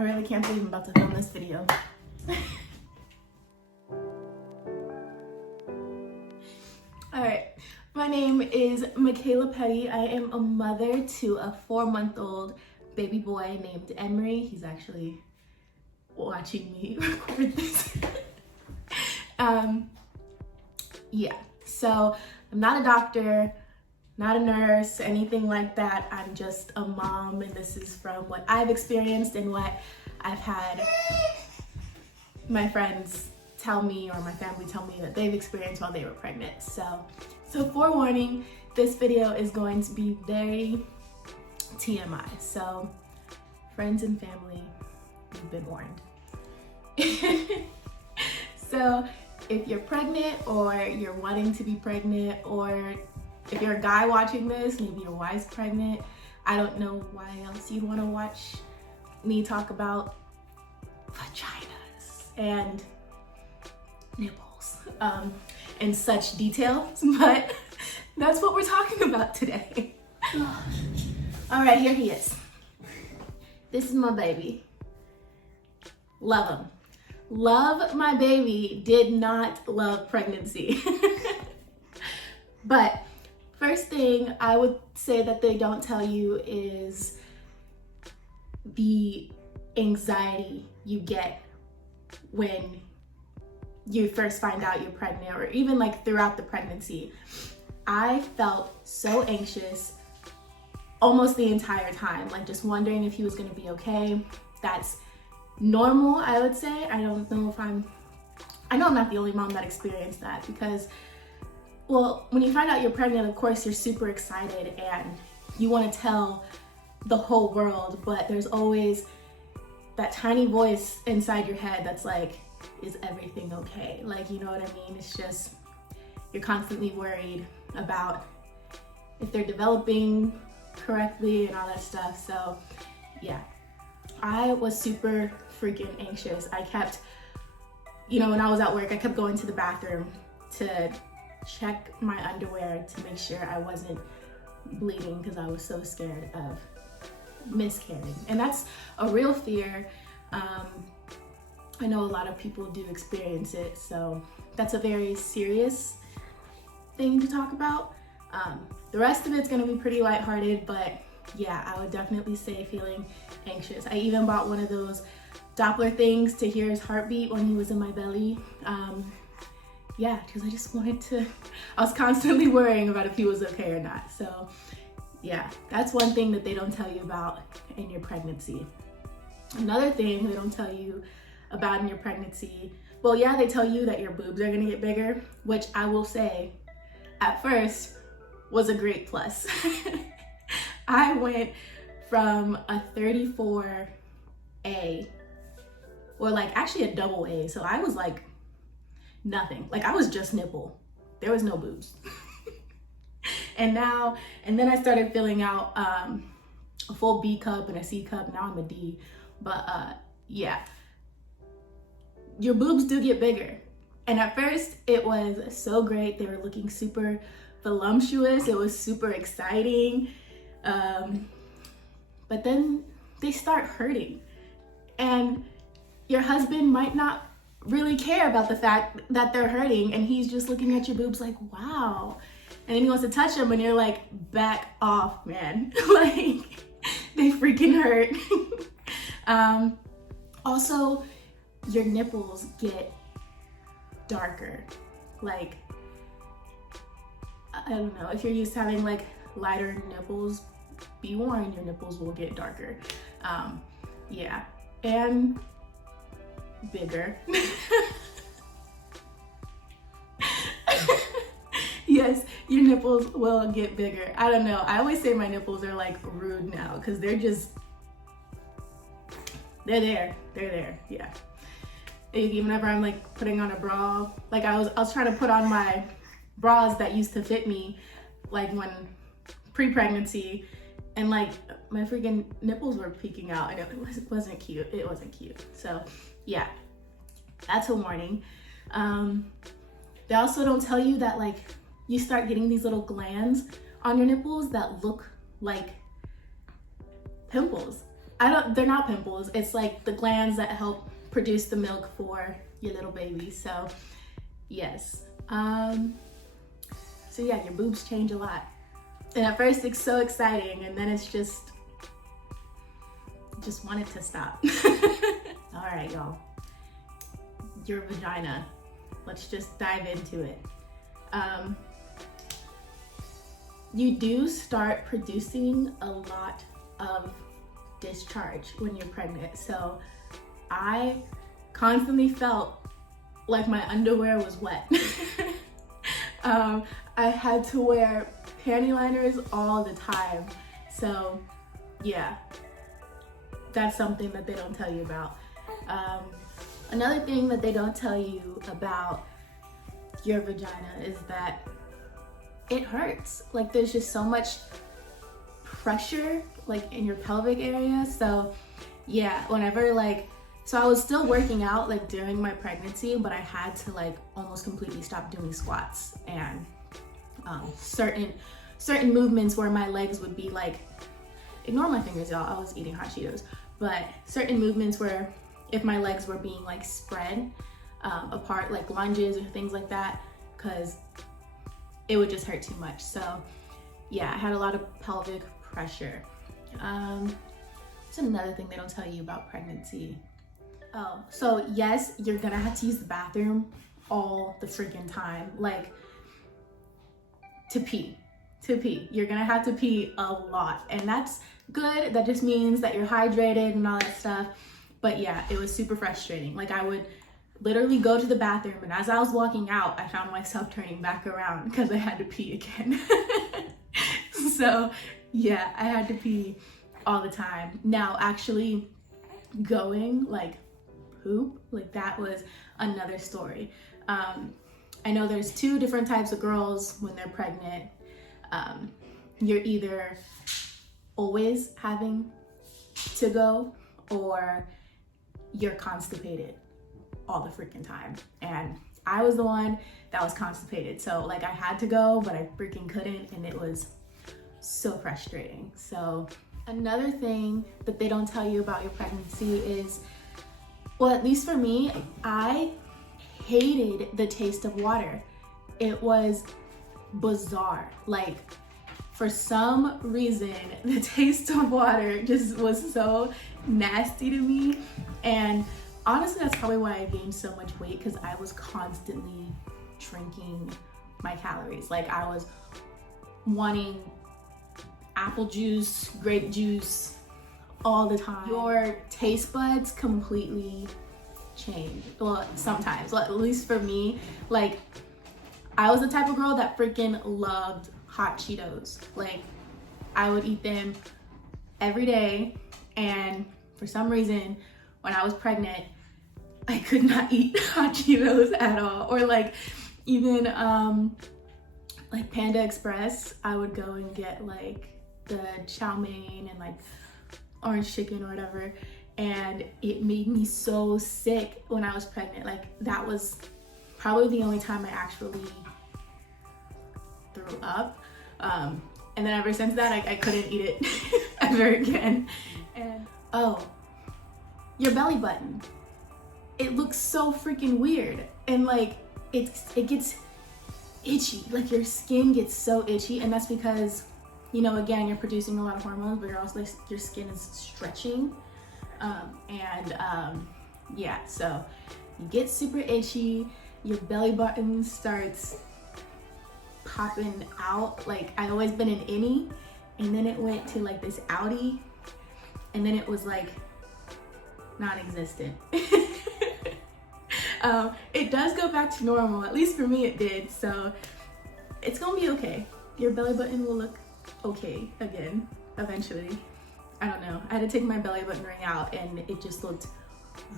I really can't believe I'm about to film this video. Alright, my name is Michaela Petty. I am a mother to a 4-month-old baby boy named Emery. He's actually watching me record this. Yeah, so I'm not a doctor, not a nurse, anything like that. I'm just a mom, and this is from what I've experienced and what I've had my friends tell me or my family tell me that they've experienced while they were pregnant. So forewarning, this video is going to be very TMI. So friends and family, you've been warned. So if you're pregnant or you're wanting to be pregnant, or if you're a guy watching this, maybe your wife's pregnant, I don't know why else you'd want to watch me talk about vaginas and nipples in such detail, but that's what we're talking about today. All right, here he is. This is my baby. Love him. Love my baby, did not love pregnancy. But first thing I would say that they don't tell you is the anxiety you get when you first find out you're pregnant, or even like throughout the pregnancy. I felt so anxious almost the entire time, like just wondering if he was gonna be okay. That's normal, I would say. I don't know if I know I'm not the only mom that experienced that, because, well, when you find out you're pregnant, of course, you're super excited and you want to tell the whole world, but there's always that tiny voice inside your head that's like, is everything okay? Like, you know what I mean? It's just, you're constantly worried about if they're developing correctly and all that stuff. So yeah, I was super freaking anxious. I kept, when I was at work, I kept going to the bathroom to check my underwear to make sure I wasn't bleeding, because I was so scared of miscarrying. And that's a real fear. I know a lot of people do experience it, so that's a very serious thing to talk about. The rest of it's gonna be pretty lighthearted, but yeah, I would definitely say feeling anxious. I even bought one of those Doppler things to hear his heartbeat when he was in my belly. Yeah, because I just wanted to, I was constantly worrying about if he was okay or not. So yeah, that's one thing that they don't tell you about in your pregnancy. Another thing they don't tell you about in your pregnancy, well, yeah, they tell you that your boobs are gonna get bigger, which I will say at first was a great plus. I went from a 34A, or like actually a double A, so I was like nothing. Like I was just nipple. There was no boobs. And then I started filling out a full B cup and a C cup. Now I'm a D. But yeah, your boobs do get bigger. And at first it was so great. They were looking super voluptuous. It was super exciting. But then they start hurting, and your husband might not really care about the fact that they're hurting, and he's just looking at your boobs like, wow. And then he wants to touch them, and you're like, back off, man. Like, they freaking hurt. Also, your nipples get darker. Like, I don't know, if you're used to having like lighter nipples, be warned, your nipples will get darker. Yeah, and bigger. Yes, your nipples will get bigger. I don't know, I always say my nipples are like rude now, because they're there, yeah. Even whenever I'm like putting on a bra, like I was trying to put on my bras that used to fit me, like when pre-pregnancy, and like my freaking nipples were peeking out, and it wasn't cute. It wasn't cute. So yeah, that's a warning. They also don't tell you that like you start getting these little glands on your nipples that look like pimples. they're not pimples. It's like the glands that help produce the milk for your little baby. So yes. So yeah, your boobs change a lot. And at first it's so exciting, and then it's just want it to stop. All right, y'all. Your vagina. Let's just dive into it. You do start producing a lot of discharge when you're pregnant. So I constantly felt like my underwear was wet. I had to wear panty liners all the time. So yeah, that's something that they don't tell you about. Another thing that they don't tell you about your vagina is that it hurts. Like there's just so much pressure like in your pelvic area. So yeah, whenever so I was still working out like during my pregnancy, but I had to like almost completely stop doing squats and certain movements where my legs would be like, ignore my fingers, y'all, I was eating hot Cheetos, but certain movements where if my legs were being like spread apart, like lunges or things like that, because it would just hurt too much. So yeah, I had a lot of pelvic pressure. That's another thing they don't tell you about pregnancy. Oh, so yes, you're gonna have to use the bathroom all the freaking time, like to pee. You're gonna have to pee a lot, and that's good. That just means that you're hydrated and all that stuff. But yeah, it was super frustrating. Like I would literally go to the bathroom, and as I was walking out, I found myself turning back around because I had to pee again. So yeah, I had to pee all the time. Now actually going like poop, like that was another story. I know there's two different types of girls when they're pregnant. You're either always having to go, or you're constipated all the freaking time. And I was the one that was constipated. So like I had to go, but I freaking couldn't, and it was so frustrating. So another thing that they don't tell you about your pregnancy is, well, at least for me, I hated the taste of water. It was bizarre. Like for some reason, the taste of water just was so nasty to me. And honestly, that's probably why I gained so much weight, because I was constantly drinking my calories. Like I was wanting apple juice, grape juice all the time. Your taste buds completely change. Well, sometimes, well, at least for me, like I was the type of girl that freaking loved hot Cheetos. Like I would eat them every day, and for some reason when I was pregnant, I could not eat hot Cheetos at all. Or like even like Panda Express, I would go and get like the chow mein and like orange chicken or whatever, and it made me so sick when I was pregnant. Like that was probably the only time I actually threw up. And then ever since that, I couldn't eat it ever again. And oh, your belly button, it looks so freaking weird, and like it gets itchy. Like your skin gets so itchy, and that's because, you know, again, you're producing a lot of hormones, but you're also, your skin is stretching. Yeah, so you get super itchy, your belly button starts popping out. Like I've always been an innie, and then it went to like this outie, and then it was like non-existent. It does go back to normal, at least for me it did, so it's gonna be okay. Your belly button will look okay again eventually. I don't know, I had to take my belly button ring out, and it just looked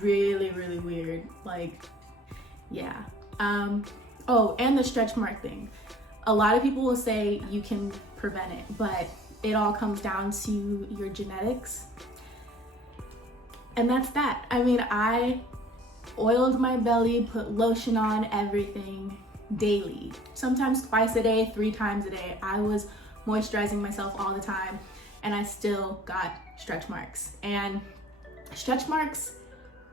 really, really weird. Like, yeah. Oh, and the stretch mark thing. A lot of people will say you can prevent it, but it all comes down to your genetics. And that's that. I mean, I oiled my belly, put lotion on, everything daily. Sometimes twice a day, 3 times a day. I was moisturizing myself all the time. and I still got stretch marks, and stretch marks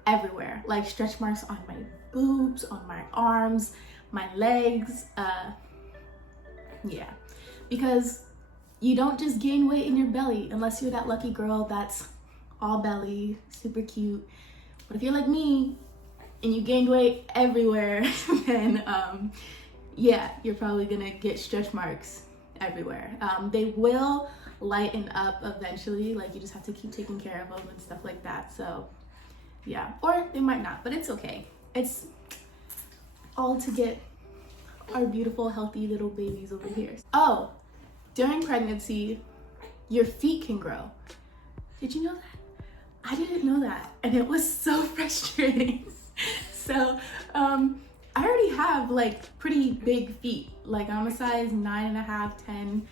everywhere, like stretch marks on my boobs, on my arms, my legs. Yeah, because you don't just gain weight in your belly unless you're that lucky girl that's all belly, super cute. But if you're like me and you gained weight everywhere, then yeah, you're probably gonna get stretch marks everywhere. They will lighten up eventually, like you just have to keep taking care of them and stuff like that. So yeah, or they might not, but it's okay. It's all to get our beautiful, healthy little babies over here. Oh, during pregnancy, your feet can grow. Did you know that? I didn't know that, and it was so frustrating. So, I already have like pretty big feet. Like I'm a size 9.5, 10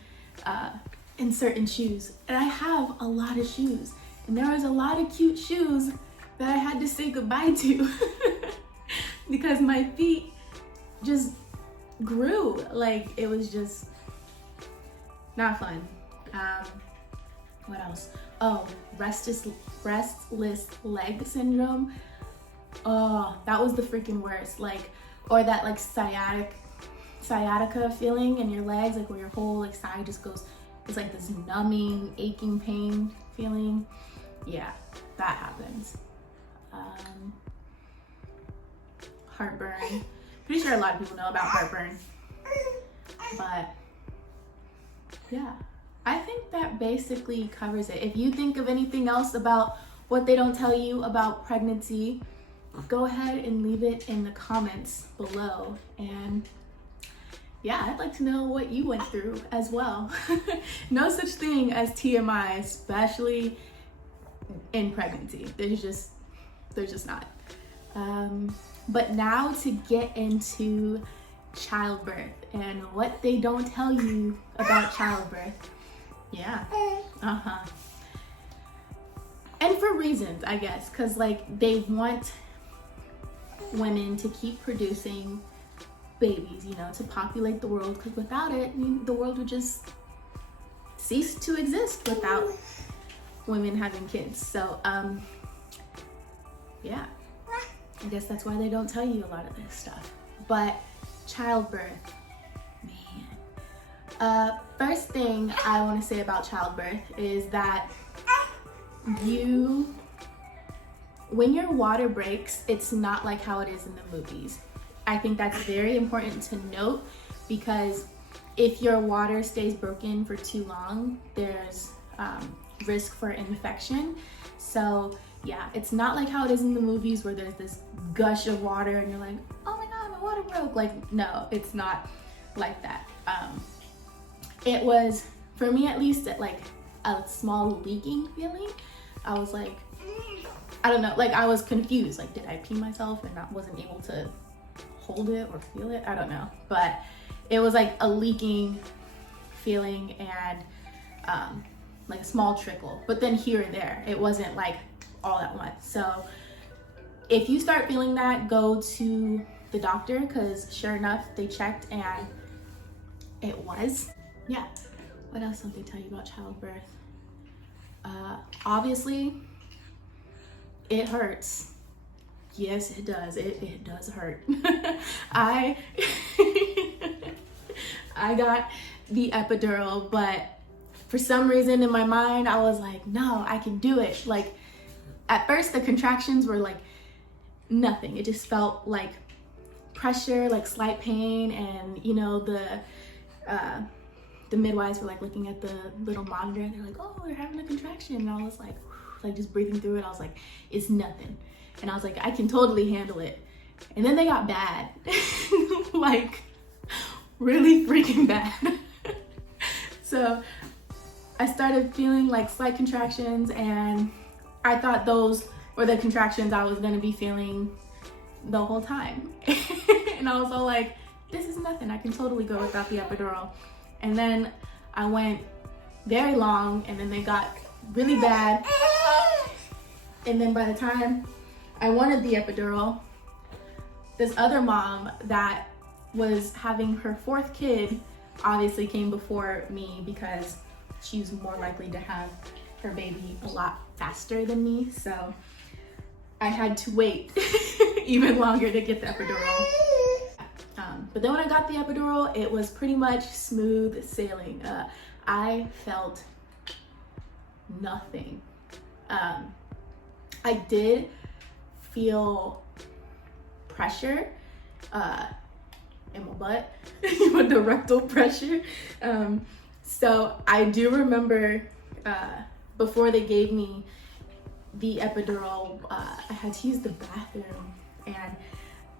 in certain shoes, and I have a lot of shoes. And there was a lot of cute shoes that I had to say goodbye to because my feet just grew. Like it was just not fun. What else? Oh, restless leg syndrome. Oh, that was the freaking worst. Like, or that like sciatica feeling in your legs, like where your whole like side just goes, it's like this numbing, aching pain feeling. Yeah, that happens. Heartburn. Pretty sure a lot of people know about heartburn, but yeah, I think that basically covers it. If you think of anything else about what they don't tell you about pregnancy, go ahead and leave it in the comments below. And yeah, I'd like to know what you went through as well. No such thing as TMI, especially in pregnancy. There's just not. But now to get into childbirth and what they don't tell you about childbirth. Yeah. And for reasons, I guess, because like they want women to keep producing babies, you know, to populate the world, because without it, the world would just cease to exist without women having kids. So yeah, I guess that's why they don't tell you a lot of this stuff. But childbirth, man. First thing I want to say about childbirth is that when your water breaks, it's not like how it is in the movies. I think that's very important to note, because if your water stays broken for too long, there's risk for infection. So yeah, it's not like how it is in the movies where there's this gush of water and you're like, oh my god, my water broke. Like, no, it's not like that. It was, for me at least, like a small leaking feeling. I was like, I don't know, like I was confused. Like, did I pee myself and I wasn't able to hold it or feel it? I don't know. But it was like a leaking feeling and like a small trickle. But then here and there, it wasn't like all at once. So if you start feeling that, go to the doctor, because sure enough, they checked and it was. Yeah. What else don't they tell you about childbirth? Obviously, it hurts. Yes, it does. It does hurt. I got the epidural, but for some reason in my mind, I was like, no, I can do it. Like, at first the contractions were like nothing. It just felt like pressure, like slight pain, and you know, the midwives were like looking at the little monitor and they're like, oh, we're having a contraction. And I was like just breathing through it. I was like, it's nothing. And I was like, I can totally handle it. And then they got bad. Like, really freaking bad. So I started feeling like slight contractions, and I thought those were the contractions I was gonna be feeling the whole time. And I was all like, this is nothing. I can totally go without the epidural. And then I went very long, and then they got really bad. And then by the time I wanted the epidural, this other mom that was having her 4th kid obviously came before me, because she's more likely to have her baby a lot faster than me. So I had to wait even longer to get the epidural. But then when I got the epidural, it was pretty much smooth sailing. I felt nothing. I did feel pressure in my butt, with the rectal pressure. So I do remember before they gave me the epidural, I had to use the bathroom, and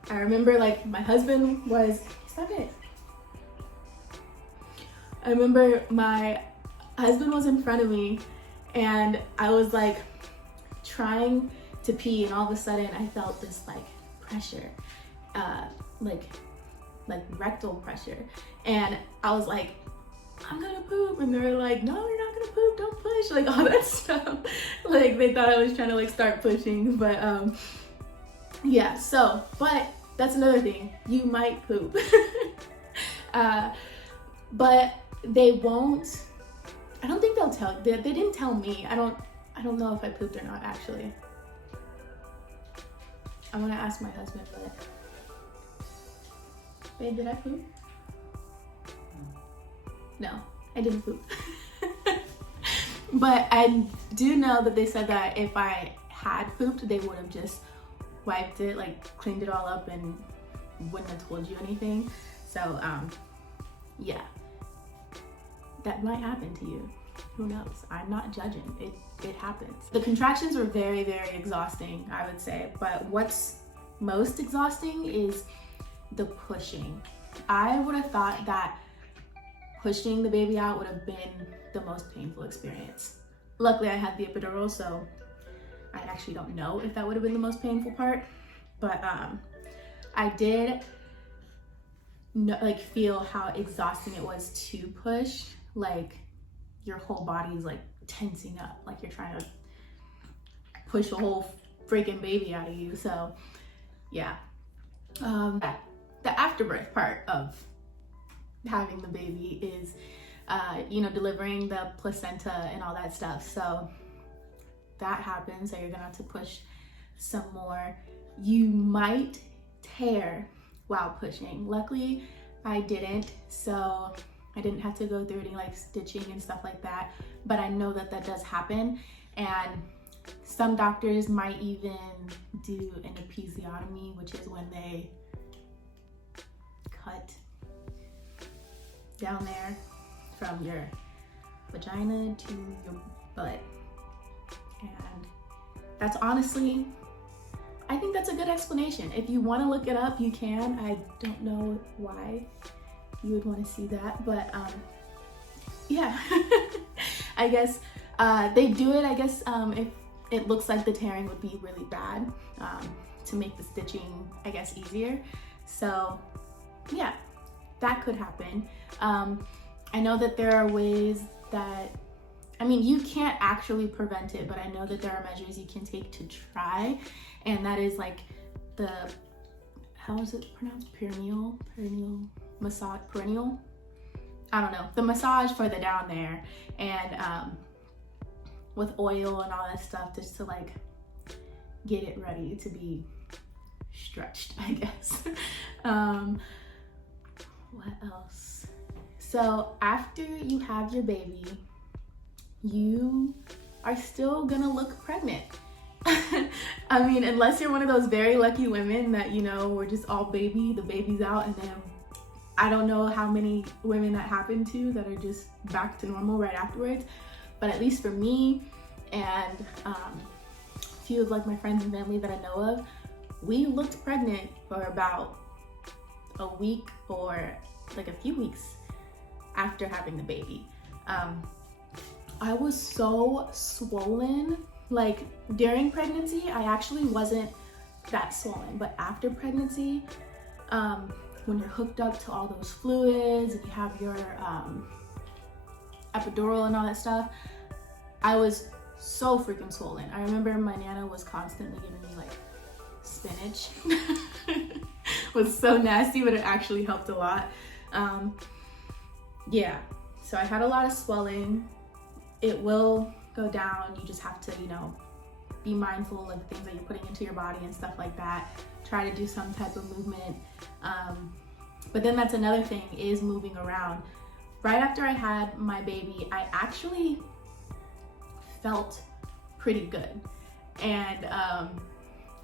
I remember like my husband was, stop it. I remember my husband was in front of me and I was like trying to pee, and all of a sudden I felt this like pressure, like rectal pressure, and I was like, I'm gonna poop, and they're like, no, you're not gonna poop, don't push, like all that stuff. Like they thought I was trying to like start pushing, but yeah. So, but that's another thing, you might poop. But they won't, I don't think they'll tell, they didn't tell me. I don't know if I pooped or not, actually. I want to ask my husband, but babe, did I poop? No, I didn't poop. But I do know that they said that if I had pooped, they would have just wiped it, like cleaned it all up, and wouldn't have told you anything. So yeah, that might happen to you. Who knows? I'm not judging. It happens. The contractions were very, very exhausting, I would say. But what's most exhausting is the pushing. I would have thought that pushing the baby out would have been the most painful experience. Luckily, I had the epidural, so I actually don't know if that would have been the most painful part. But I did feel how exhausting it was to push. Like your whole body is like tensing up, like you're trying to push a whole freaking baby out of you. So yeah, the afterbirth part of having the baby is delivering the placenta and all that stuff. So that happens, so you're gonna have to push some more. You might tear while pushing. Luckily I didn't, so I didn't have to go through any like stitching and stuff like that, but I know that does happen, and some doctors might even do an episiotomy, which is when they cut down there from your vagina to your butt. And that's honestly, I think that's a good explanation. If you want to look it up, you can. I don't know why you would want to see that, but yeah. I guess they do it, I guess, if it looks like the tearing would be really bad, to make the stitching, I guess, easier. So yeah, that could happen. I know that there are ways that, I mean, you can't actually prevent it, but I know that there are measures you can take to try, and that is like the, how is it pronounced? Perineal massage, perineal? I don't know. The massage for the down there, and with oil and all that stuff, just to like get it ready to be stretched, I guess. What else? So after you have your baby, you are still gonna look pregnant. I mean, unless you're one of those very lucky women that, we're just all the baby's out, and then I don't know how many women that happen to that are just back to normal right afterwards. But at least for me and a few of like my friends and family that I know of, we looked pregnant for about a week or like a few weeks after having the baby. I was so swollen. Like during pregnancy, I actually wasn't that swollen, but after pregnancy, when you're hooked up to all those fluids and you have your epidural and all that stuff, I was so freaking swollen. I remember my Nana was constantly giving me like spinach. It was so nasty, but it actually helped a lot. Yeah, so I had a lot of swelling. it will go down. You just have to, you know, be mindful of the things that you're putting into your body and stuff like that. Try to do some type of movement. But then that's another thing, is moving around. Right after I had my baby, I actually felt pretty good. And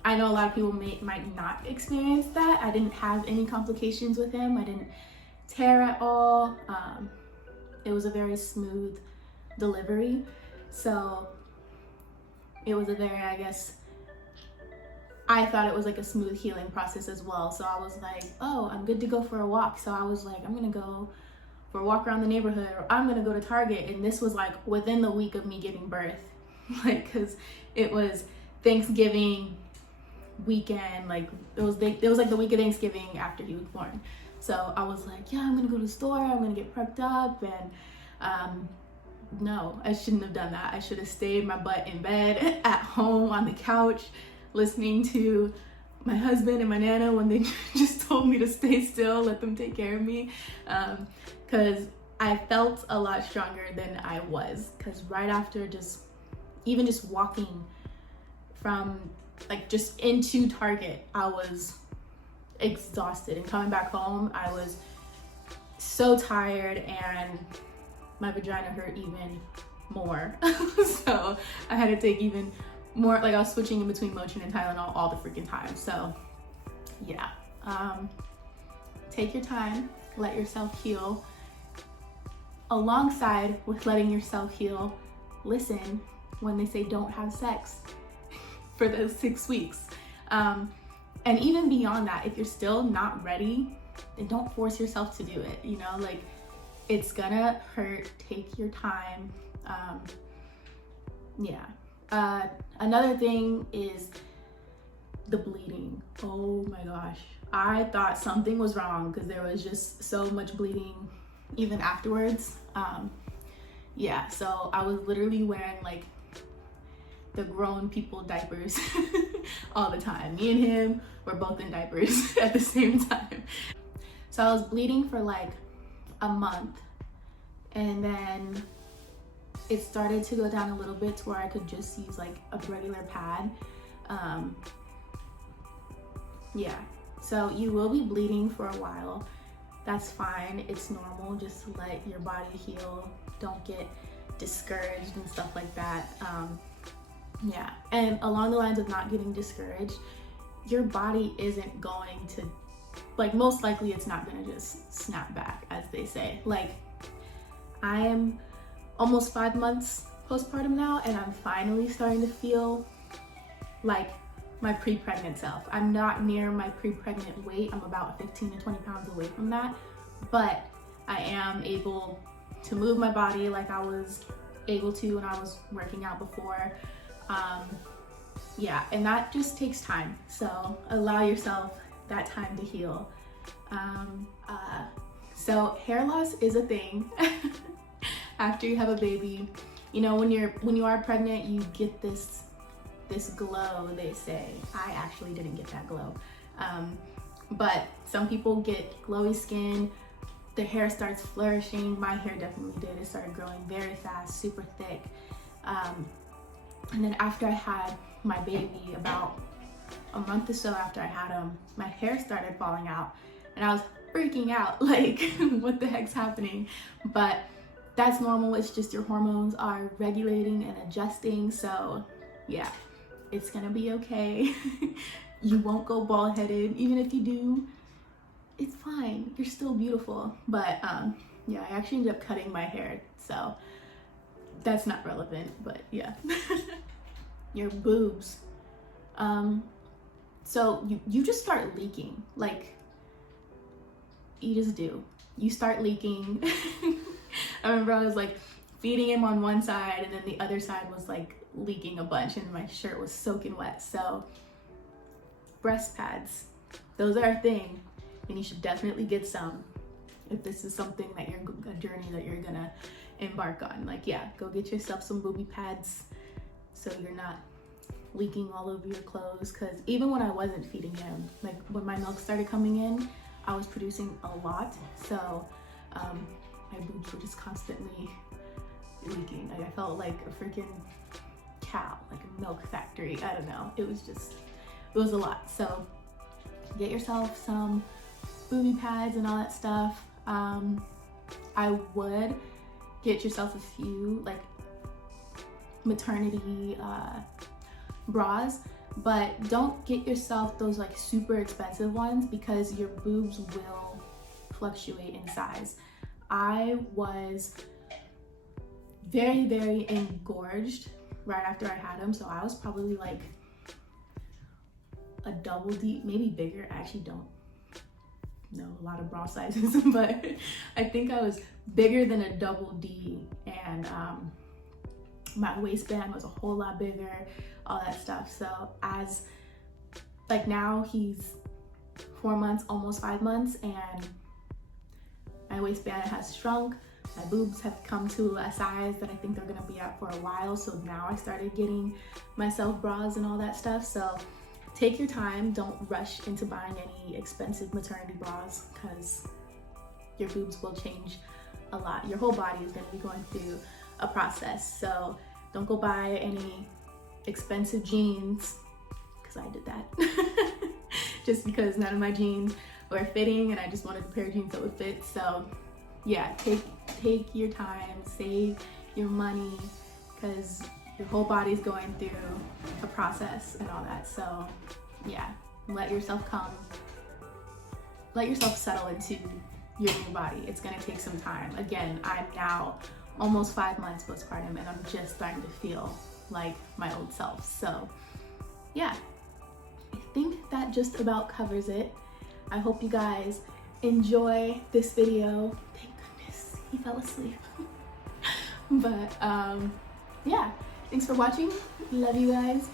I know a lot of people might not experience that. I didn't have any complications with him. I didn't tear at all. It was a very smooth delivery. So it was a very, I guess, I thought it was like a smooth healing process as well. So I was like, oh, I'm good to go for a walk. So I was like, I'm gonna go for a walk around the neighborhood, or I'm gonna go to Target. And this was like within the week of me giving birth, like, cause it was Thanksgiving weekend. Like it was like the week of Thanksgiving after he was born. So I was like, yeah, I'm gonna go to the store, I'm gonna get prepped up. And no, I shouldn't have done that. I should have stayed my butt in bed at home on the couch, listening to my husband and my Nana when they just told me to stay still, let them take care of me. Because I felt a lot stronger than I was. Because right after even just walking from like just into Target, I was exhausted. And coming back home, I was so tired, and my vagina hurt even more. So I had to take even more, like I was switching in between Motrin and Tylenol all the freaking time. So yeah, take your time, let yourself heal. Alongside with letting yourself heal, listen when they say don't have sex for those 6 weeks. And even beyond that, if you're still not ready, then don't force yourself to do it. You know, like, it's gonna hurt. Take your time. Another thing is the bleeding. Oh my gosh. I thought something was wrong because there was just so much bleeding even afterwards. So I was literally wearing like the grown people diapers all the time. Me and him were both in diapers at the same time. So I was bleeding for like a month, and then it started to go down a little bit to where I could just use like a regular pad. So you will be bleeding for a while. That's fine, it's normal. Just let your body heal. Don't get discouraged and stuff like that. And along the lines of not getting discouraged, your body isn't going to, like, most likely it's not gonna just snap back, as they say. Like, I am almost 5 months postpartum now, and I'm finally starting to feel like my pre-pregnant self. I'm not near my pre-pregnant weight. I'm about 15 to 20 pounds away from that, but I am able to move my body like I was able to when I was working out before. And that just takes time. So allow yourself that time to heal. So hair loss is a thing after you have a baby. You know, when you are pregnant, you get this glow, they say. I actually didn't get that glow. But some people get glowy skin, the hair starts flourishing. My hair definitely did. It started growing very fast, super thick. And then after I had my baby, about a month or so after I had him, my hair started falling out, and I was freaking out, like, what the heck's happening? But that's normal. It's just your hormones are regulating and adjusting. So yeah, it's gonna be okay. You won't go bald-headed. Even if you do, it's fine. You're still beautiful. But I actually ended up cutting my hair, so that's not relevant, but yeah. Your boobs. So you just start leaking. Like, you just do. You start leaking. I remember I was like feeding him on one side, and then the other side was like leaking a bunch, and my shirt was soaking wet. So breast pads, those are a thing, and you should definitely get some if this is something that a journey that you're gonna embark on. Like, yeah, go get yourself some booby pads so you're not leaking all over your clothes. Because even when I wasn't feeding him, like when my milk started coming in, I was producing a lot, so my boobs were just constantly leaking. Like, I felt like a freaking cow, like a milk factory. I don't know. It was a lot. So get yourself some booby pads and all that stuff. I would get yourself a few like maternity bras, but don't get yourself those like super expensive ones because your boobs will fluctuate in size. I was very, very engorged right after I had them, so I was probably like a double D, maybe bigger. I actually don't know a lot of bra sizes, but I think I was bigger than a double D, and my waistband was a whole lot bigger, all that stuff. So as like now he's 4 months, almost 5 months, and my waistband has shrunk. My boobs have come to a size that I think they're gonna be at for a while. So now I started getting myself bras and all that stuff. So take your time, don't rush into buying any expensive maternity bras because your boobs will change a lot. Your whole body is gonna be going through a process. So don't go buy any expensive jeans, because I did that. Just because none of my jeans were fitting and I just wanted a pair of jeans that would fit. So yeah, take your time, save your money, because your whole body's going through a process and all that. So yeah, let yourself settle into your new body. It's gonna take some time. Again, I'm now almost 5 months postpartum and I'm just starting to feel like my old self. So yeah, I think that just about covers it. I hope you guys enjoy this video. Thank goodness he fell asleep. But yeah, thanks for watching. Love you guys.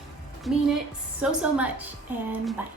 Mean it so much, and bye.